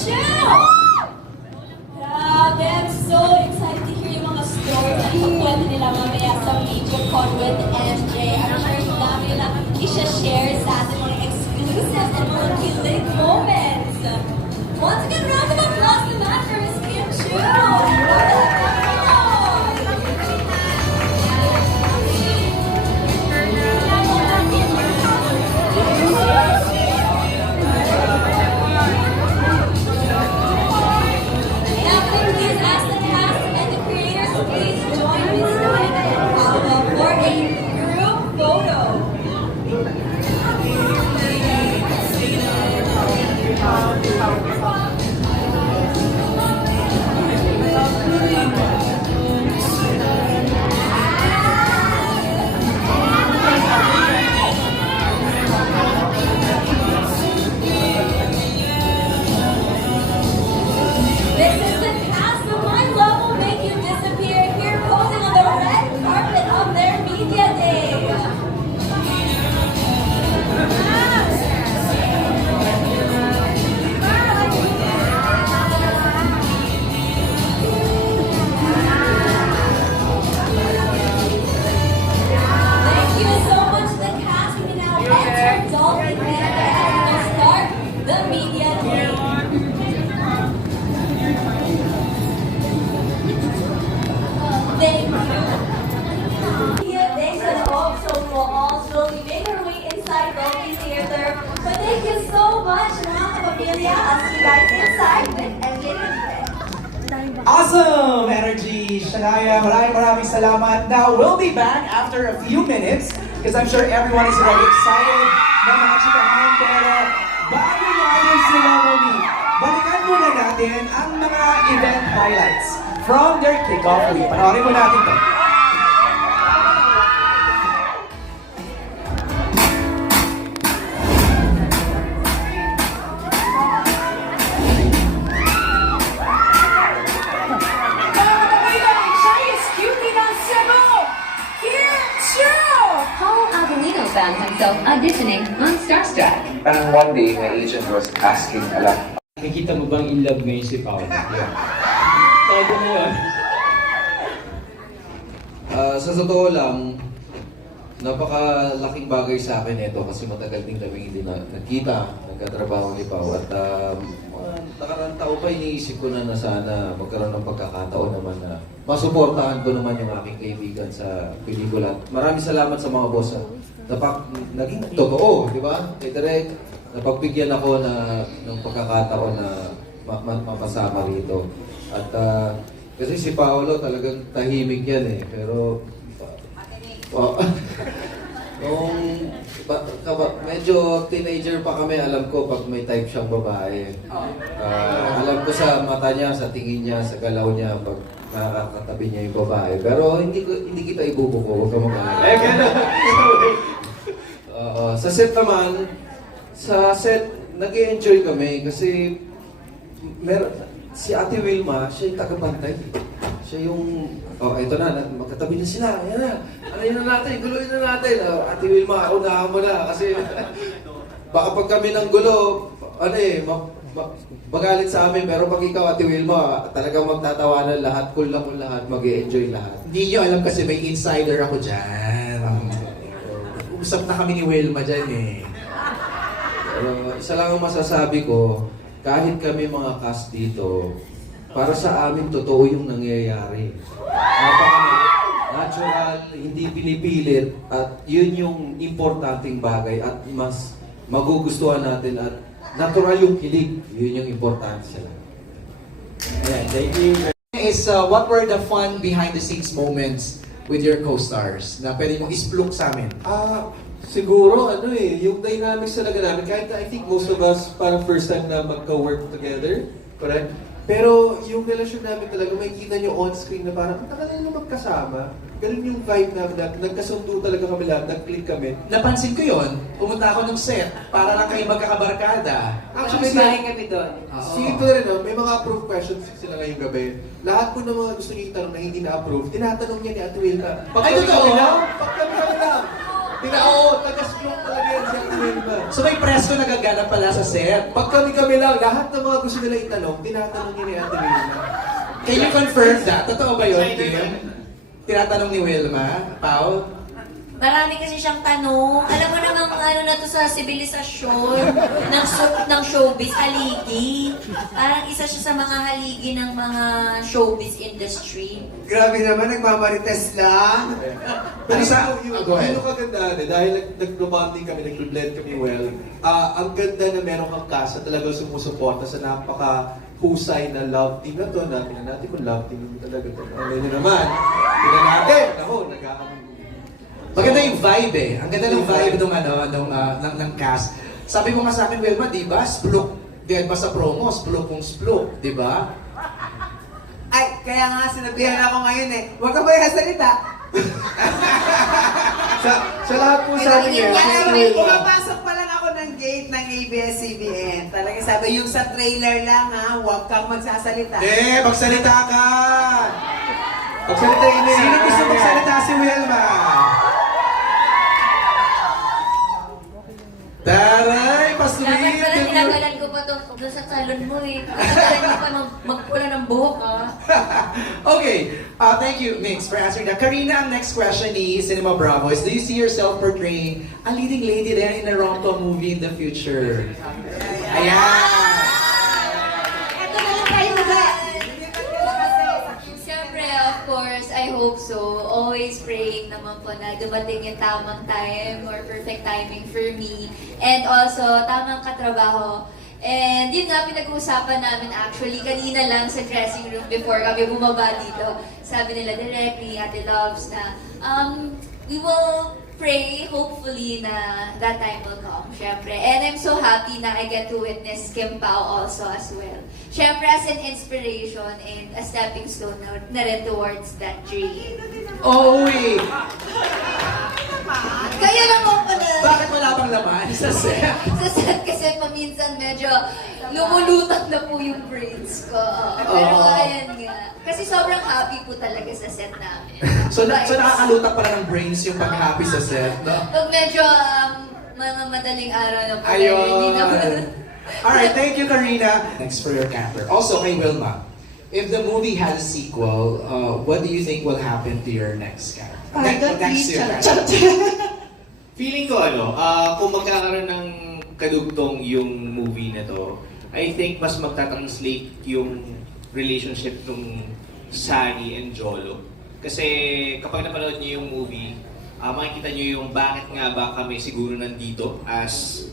Chu! Grabe, I'm so excited to hear yung mga stories na ipagkwento nila mamaya sa video con with MJ. I'm sure yung dami na isa-share sa ating mga exclusive and mga kilig moments. Once again, round of applause naman for Miss Kim Chu! Awesome energy, Shania. Maraming salamat. Now, we'll be back after a few minutes because I'm sure everyone is already excited na makachikahan. Pero bago natin sila muli, balikan muna natin ang mga event highlights from their kickoff week. Panoorin mo natin to. Found himself auditioning on Starstruck. And one day, my agent was asking a lot. Nakikita mo bang in love ngayon si Paolo? Tago mo yun. Sa totoo lang, napakalaking bagay sa akin ito kasi matagal din kami hindi nagkita, nagkatrabaho ni Pao. At nakarang taon pa iniisip ko na sana magkaroon ng pagkakataon naman na masuportahan ko naman yung aking kaibigan sa pelikula. Maraming salamat sa mga boss. Naging totoo, di ba? Kay Direk, napagbigyan ako ng pagkakataon na mapasama rito. At kasi si Paolo talagang tahimik yan eh. Pero medyo teenager pa kami, alam ko pag may type siyang babae. Alam ko sa mata niya, sa tingin niya, sa galaw niya, pag nakakatabi niya yung babae. Pero hindi kita ibubuko, huwag ka mag-alala. Sa set naman, nag-i-enjoy kami kasi si Ate Wilma, siya yung tagabantay. Siya yung, ito na, magkatabi na sila, yan na. Ano na natin, guluhin na natin. Ate Wilma, unahan mo na kasi baka pag kami ng gulo, magalit sa amin. Pero pag ikaw, Ate Wilma, talagang magtatawanan lahat, cool na cool lahat, mag-i-enjoy lahat. Hindi nyo alam kasi may insider ako dyan. Usap na kami ni Wilma dyan eh. Pero isa lang ang masasabi ko, kahit kami mga cast dito, para sa amin totoo yung nangyayari. Natural, hindi pinipilit, at yun yung importanteng bagay at mas magugustuhan natin at natural yung kilig. Yun yung importante sila. Yeah, thank you. What were the fun behind the scenes moments with your co-stars na pwede mong isplok sa amin? Siguro, yung dynamics talaga namin, kahit I think most of us parang first time na magka-work together, correct? Pero yung relasyon namin talaga, makikita nyo on-screen na parang, ang tagal na magkasama. Ganun yung vibe namin na nagkasundo talaga kami lahat, nag-click kami. Napansin ko yon. Pumunta ako ng set para lang kayo magkakabarkada. Actually, kami doon. Sito rin, may mga approved questions sila ngayong gabi. Lahat po ng mga gusto niyo itanong na hindi na-approve, tinatanong niya ni Ate Wilma. Ay, totoo? Pag kami lang. taga-splok talaga yan si Ate Wilma. So may presko nagaganap pala sa set. Pag kami lang, lahat ng mga gusto nila itanong, tinatanong niya ni Ate Wilma. Can you confirm that? Totoo ba yun, Kim? Tinatanong ni Wilma, Pao? Marami kasi siyang tanong. Alam mo namang ano na to sa sibilisasyon ng showbiz, haligi. Parang isa siya sa mga haligi ng mga showbiz industry. Grabe naman, nagmamarites lang. Pero sa... go ahead. Yung kagandahan dahil nag-bonding kami, nag-blend kami well, ang ganda na meron kang cast na talagang sumusuporta sa napaka-husay na love team na to. Natin kung love team talaga to. Ano yun naman, tingnan natin. Ako, Maganda yung vibe eh. Ang ganda ng vibe ng cast. Sabi mo nga sa akin, Wilma, di ba? Spluk. Di ba sa promo? Spluk kung spluk. Di ba? Ay, kaya nga sinabihan ako ngayon eh. Huwag ka ba yung salita? sa lahat po sa amin yan, Pumapasok pa lang ako ng gate ng ABS-CBN. Talaga sabi, yung sa trailer lang ha, huwag kang magsasalita. Magsalita ka! Pagsalitain niya. Sino gusto magsalita si Wilma? Taray! Dapat Pasweet! pala tinagalan ko pa doon sa salon mo eh. Tinagalan ko pa magpula ng buhok ah. Okay, thank you, Mix, for answering that. Karina, ang next question ni Cinema Bravo is, do you see yourself portraying a leading lady there in a rom-com movie in the future? Ayan! Ito na lang tayo ba? Siyempre, of course, I hope so. Always praying naman po na dumating yung tamang time or perfect timing for me. And also, tamang katrabaho. And yun nga, pinag-uusapan namin actually kanina lang sa dressing room before kami bumaba dito. Sabi nila directly, Ate Loves, na we will pray, hopefully, na that time will come, syempre. And I'm so happy na I get to witness Kim Pao also as well. Syempre, as an inspiration and a stepping stone na rin towards that dream. Oh, wait! Kaya lang ako pala. Bakit wala pang laman sa set? Sa set kasi paminsan medyo lumulutang na po yung brains ko. Pero ayan nga. Kasi sobrang happy po talaga sa set namin. So nakakalutak pala ng brains yung pag-happy sa set, no? Pag medyo mga madaling araw na po. Ayun. Hindi na Alright, thank you, Karina. Thanks for your candor. Also, kay Wilma, if the movie has a sequel, what do you think will happen to your next character? Next year. Feeling ko kung magkakaroon ng kadugtong yung movie na to, I think mas magta-translate yung relationship ng Sari and Jolo. Kasi kapag napanood niyo yung movie, makikita niyo yung bakit nga ba kami siguro nandito as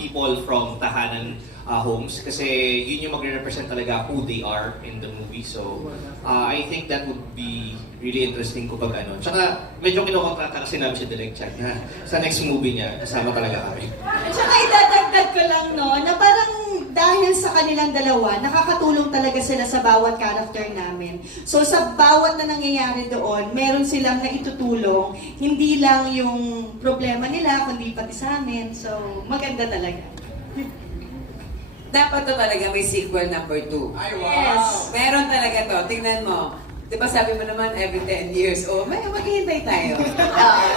people from tahanan homes. Kasi yun yung magre-represent talaga who they are in the movie. So, I think that would be really interesting kapag Tsaka, medyo kinukontrata kasi namin si Direk Chat na sa next movie niya, kasama talaga kami. At saka idadagdag ko lang, no, na parang dahil sa kanilang dalawa, nakakatulong talaga sila sa bawat character namin. So sa bawat na nangyayari doon, meron silang naitutulong, hindi lang yung problema nila, kundi pati sa amin. So maganda talaga. Dapat to talaga may sequel number 2. Ay, wow! Yes. Meron talaga to. Tingnan mo. Di ba sabi mo naman every 10 years, maghihintay tayo.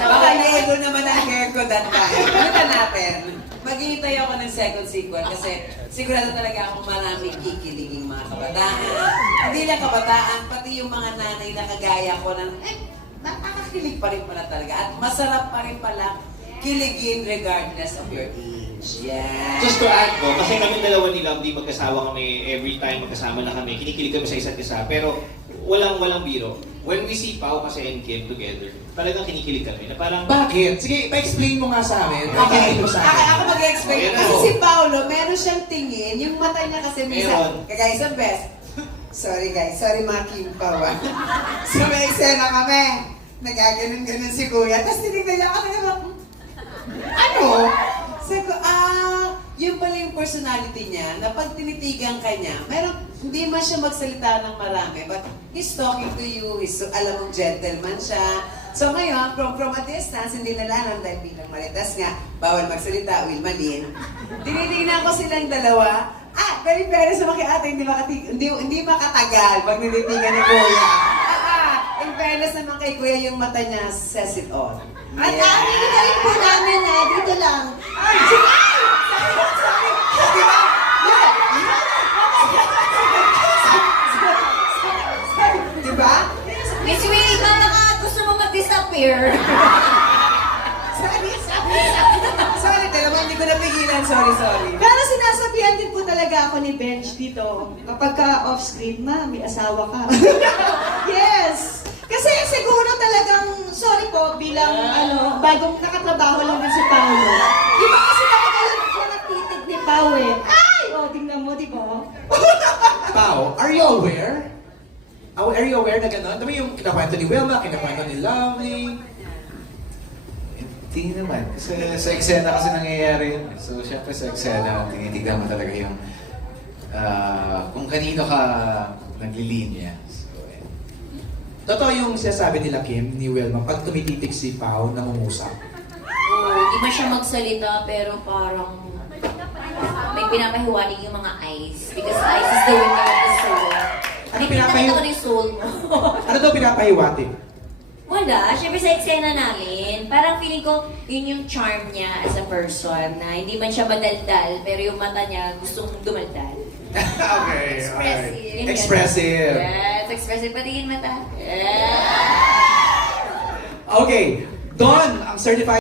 Baka na-ego naman ang hair ko that time. Kita natin. Maghihintay ako ng second sequel kasi sigurado talaga akong maraming kikiliging mga kabataan. Hindi lang kabataan, pati yung mga nanay na kagaya ko na, nakakakilig pa rin pala talaga. At masarap pa rin pala kiligin regardless of your age. Yeah. Just to add kasi kami dalawa ni Love, di magkasawa kami every time magkasama na kami, kinikilig kami sa isa't isa. Pero walang biro. When we see Pao kasi and Kim together, talagang kinikilig kami na parang... Bakit? Sige, pa-explain mo nga sa amin. Okay, Mo sa amin. ako mag-explain. Ayan Kasi po. si Paolo, meron siyang tingin, yung mata niya kasi minsan, guys, ang best. Sorry guys, sorry mga Kim Pao. So may eksena kami, nagaganon-ganon si Kuya, tapos tinignan niya ako na ano? Sabi ko, yun pala yung personality niya, na pag tinitigan ka niya, hindi man siya magsalita ng marami, but he's talking to you, alam mong gentleman siya. So ngayon, from a distance, hindi nalaman dahil bilang maritas nga, bawal magsalita, Wilma Lin. Tinitingnan ko silang dalawa, very sa mga ate, hindi makatagal pag nilitigan ni Kuya. In fairness naman kay Kuya, yung mata niya says it all. At aaminin na rin po namin na dito lang. Ay! Di ba? Di ba? Miss Wilma, baka gusto mo mag-disappear. Sorry, talaga hindi ko napigilan. Sorry. Pero sinasabihan din po talaga ako ni Benj dito, kapag ka off-screen, ma, may asawa ka. Yes! Kasi siguro talagang, sorry po, bilang bagong nakatrabaho lang din si Paolo. Iba kasi nakagalan ko ng titig ni Pao eh. Ay! O, tingnan mo, di ba? Pao, are you aware? Are you aware na gano'n? Dami yung kinakwento ni Wilma, kinakwento ni Lovely. Hindi naman. Kasi sa eksena kasi nangyayari yun. So, syempre sa eksena, tinitignan mo talaga yung kung kanino ka naglilinya. So, Totoo yung sinasabi nila Kim, ni Wilma, pag tumititig si Pao, nangungusap. Di ba siya magsalita, pero parang may pinapahiwanig yung mga eyes. Because eyes is the winner of the soul. Ano May pinakita ko na yung soul mo. Ano daw pinapahiwatig? Wala, syempre sa eksena namin, parang feeling ko yun yung charm niya as a person, na hindi man siya madaldal, pero yung mata niya gustong dumaldal. Okay, Expressive. Yun yun. Expressive. Yes, expressive. Patingin mata. Yeah. Okay, Don, ang certified